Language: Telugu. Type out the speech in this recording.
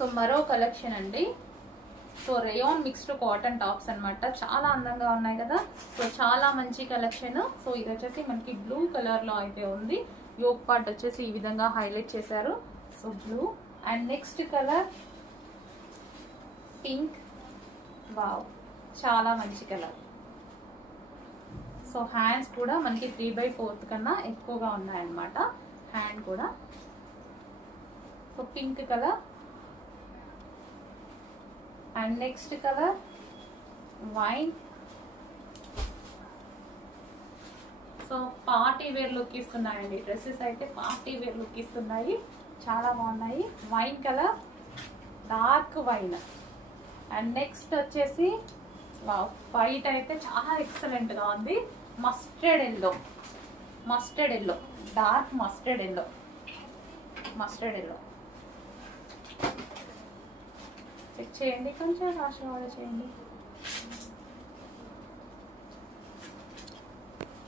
సో మరో కలెక్షన్ అండి. So rayon mixed cotton tops అన్నమాట. చాలా అందంగా ఉన్నాయి కదా. సో చాలా మంచి కలెక్షన్. సో ఇది వచ్చేసి మనకి బ్లూ కలర్ లో అయితే ఉంది. యోక్ పార్ట్ వచ్చేసి ఈ విధంగా హైలైట్ చేశారు. So blue and next colour pink. Wow, చాలా మంచి కలర్. సో హ్యాండ్స్ కూడా మనకి 3/4 కన్నా ఎక్కువగా ఉన్నాయన్నమాట. హ్యాండ్ కూడా so pink colour and next colour wine. So party wear look ఇస్తున్నాయండి డ్రెస్సెస్ అయితే. పార్టీ వేర్ లుక్ ఇస్తున్నాయి, చాలా బాగున్నాయి. Wine colour, dark wine. And next వచ్చేసి వైట్ అయితే చాలా ఎక్సలెంట్ గా ఉంది. Mustard yellow, mustard yellow, dark mustard yellow, mustard yellow. Check చేయండి, కొంచెం రాష్ట్రం చేయండి.